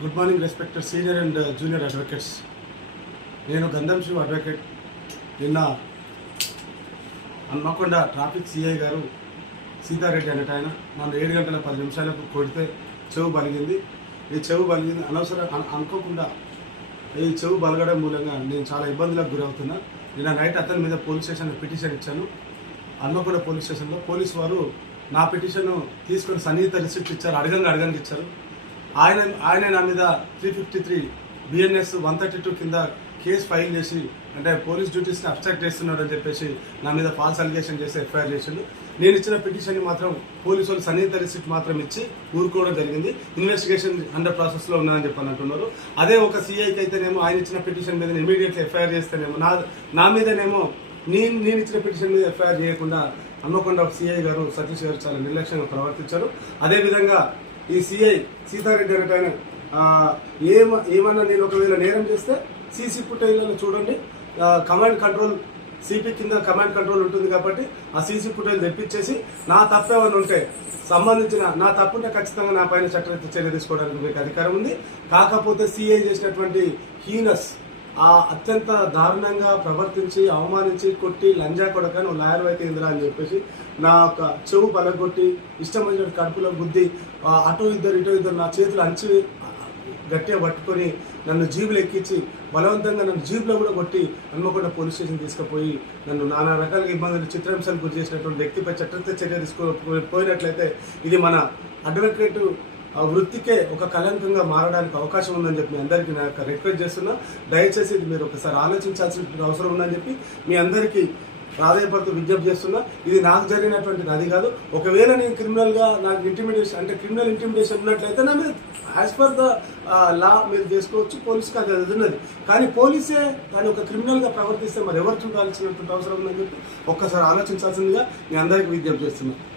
Good morning respected senior and junior advocates నేను Gandham Shiva advocate నిన్న Hanamkonda traffic CI గారు సీతారెడ్డి అనేట ఆయన నన్ను ఏడు గంటల పది నిమిషాలకు కొడితే చెవు బలిగింది. ఈ చెవు బలిగింది అనవసరం అనుకోకుండా ఈ చెవు బలగడం మూలంగా నేను చాలా ఇబ్బందులకు గురవుతున్నా. నిన్న నైట్ అతని మీద పోలీస్ స్టేషన్లో పిటిషన్ ఇచ్చాను. హన్మకొండ పోలీస్ స్టేషన్లో పోలీస్ వారు నా పిటిషన్ తీసుకొని సన్నిహిత రిసిప్ట్ ఇచ్చారు. అడగంగా అడగంగా ఇచ్చారు. ఆయన ఆయన నా మీద three fifty three BNS one thirty two కింద కేసు ఫైల్ చేసి అంటే పోలీస్ డ్యూటీస్ని అబ్స్ట్రాక్ట్ చేస్తున్నాడు అని చెప్పేసి నా మీద ఫాల్స్ అలిగేషన్ చేసి ఎఫ్ఐఆర్ చేసిండు. నేను ఇచ్చిన పిటిషన్ని మాత్రం పోలీసు వాళ్ళు సన్నిహిత రిసిప్ట్ మాత్రం ఇచ్చి ఊరుకోవడం జరిగింది. ఇన్వెస్టిగేషన్ అండర్ ప్రాసెస్లో ఉన్నదని చెప్పని అంటున్నారు అదే ఒక సీఐకి అయితేనేమో ఆయన ఇచ్చిన పిటిషన్ మీద ఇమీడియట్లీ ఎఫ్ఐఆర్ చేస్తేనేమో నా నా మీదనేమో నేను నేను ఇచ్చిన పిటిషన్ మీద ఎఫ్ఐఆర్ చేయకుండా హన్మకొండ సిఐ గారు సతీష్ గారు చాలా నిర్లక్ష్యంగా ప్రవర్తించారు. అదేవిధంగా ఈ సిఐ సీతారెడ్డి అనేట ఆయన ఏమ ఏమన్నా నేను ఒకవేళ నేరం చేస్తే సీసీ ఫుటేజ్లను చూడండి. కమాండ్ కంట్రోల్ సిపి కింద కమాండ్ కంట్రోల్ ఉంటుంది కాబట్టి ఆ సీసీ ఫుటేజ్ తెప్పించేసి నా తప్పు ఏమైనా ఉంటే సంబంధించిన నా తప్పుంటే ఖచ్చితంగా నా పైన చట్టరీత్యా చర్య తీసుకోవడానికి మీకు అధికారం ఉంది. కాకపోతే సిఐ చేసినటువంటి హీనస్ ఆ అత్యంత దారుణంగా ప్రవర్తించి అవమానించి కొట్టి లంజా కొడక నువ్వు లాయర్ అయితే ఇందిరా అని చెప్పేసి నా యొక్క చెవు పలగొట్టి ఇష్టమైన కడుపులో బుద్ధి అటు ఇద్దరు ఇటు ఇద్దరు నా చేతులు అంచి గట్టిగా పట్టుకొని నన్ను జీబులు ఎక్కించి బలవంతంగా నన్ను జీబులో కూడా కొట్టి హన్మకొండ పోలీస్ స్టేషన్ తీసుకుపోయి నన్ను నానా రకాలుగా ఇబ్బందులు చిత్రహింసలు గురి చేసినటువంటి వ్యక్తిపై చట్టరీత్యా చర్య తీసుకో పోయినట్లయితే ఇది మన అడ్వకేటు వృత్తికే ఒక కలంకంగా మారడానికి అవకాశం ఉందని చెప్పి మీ అందరికీ నా యొక్క రిక్వెస్ట్ చేస్తున్నా. దయచేసి ఇది మీరు ఒకసారి ఆలోచించాల్సిన అవసరం ఉందని చెప్పి మీ అందరికీ ప్రాధాయపడుతూ విజ్ఞప్తి చేస్తున్నా. ఇది నాకు జరిగినటువంటిది అది కాదు. ఒకవేళ నేను క్రిమినల్గా నాకు ఇంటిమిడేషన్ అంటే క్రిమినల్ ఇంటిమిడేషన్ ఉన్నట్లయితే నా మీద యాజ్ పర్ ద లా మీరు చేసుకోవచ్చు. పోలీస్కి అది అది ఉన్నది కానీ పోలీసే దాన్ని ఒక క్రిమినల్గా ప్రవర్తిస్తే మరి ఎవరు చూడాల్సినటువంటి అవసరం ఉందని చెప్పి ఒక్కసారి ఆలోచించాల్సిందిగా మీ అందరికీ విజ్ఞప్తి చేస్తున్నాను